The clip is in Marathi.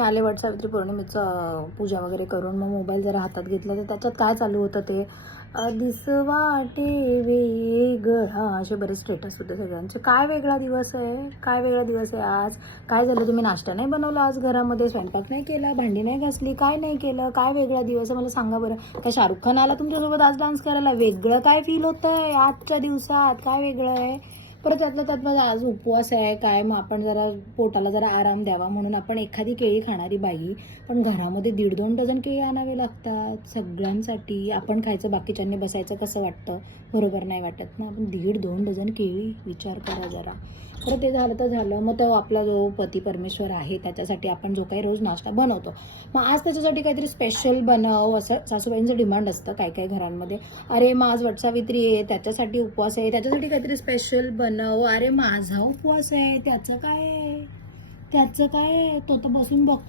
आले वटसावित्री पौर्णिमेचं पूजा वगैरे करून मग मोबाईल जरा हातात घेतला तर त्याच्यात काय चालू होतं ते दिसवाटे वेगळा असे बरेच स्टेटस होते सगळ्यांचे. काय वेगळा दिवस आहे, काय वेगळा दिवस आहे आज. काय झालं, तुम्ही नाश्ता नाही बनवला आज घरामध्ये, स्वयंपाक नाही केला, भांडी नाही घासली, काय नाही केलं, काय वेगळा दिवस आहे मला सांगा बरं. काय शाहरुख खान आला तुमच्यासोबत आज डान्स करायला, वेगळं काय फील होतंय आजच्या दिवसात, काय वेगळं आहे. परत त्यातलं त्यात माझा आज उपवास आहे काय, मग आपण जरा पोटाला जरा आराम द्यावा म्हणून आपण एखादी केळी खाणारी बाई, पण घरामध्ये 1.5-2 डझन केळी आणावे लागतात सगळ्यांसाठी. आपण खायचं, बाकीच्यांनी बसायचं, कसं वाटतं, बरोबर नाही वाटत ना. आपण 1.5-2 डझन केळी, विचार करा जरा. परत ते झालं तर झालं. मग तो आपला जो पती परमेश्वर आहे त्याच्यासाठी आपण जो काही रोज नाश्ता बनवतो, मग आज त्याच्यासाठी काहीतरी स्पेशल बनव असं सासूबाईंचं डिमांड असतं काय काय घरांमध्ये. अरे मग आज वटसावित्री आहे, त्याच्यासाठी उपवास आहे, त्याच्यासाठी काहीतरी स्पेशल बनव. अरे माझा उपवास आहे, त्याचं काय आहे, त्याचं काय आहे, तो तर बसून बघतो.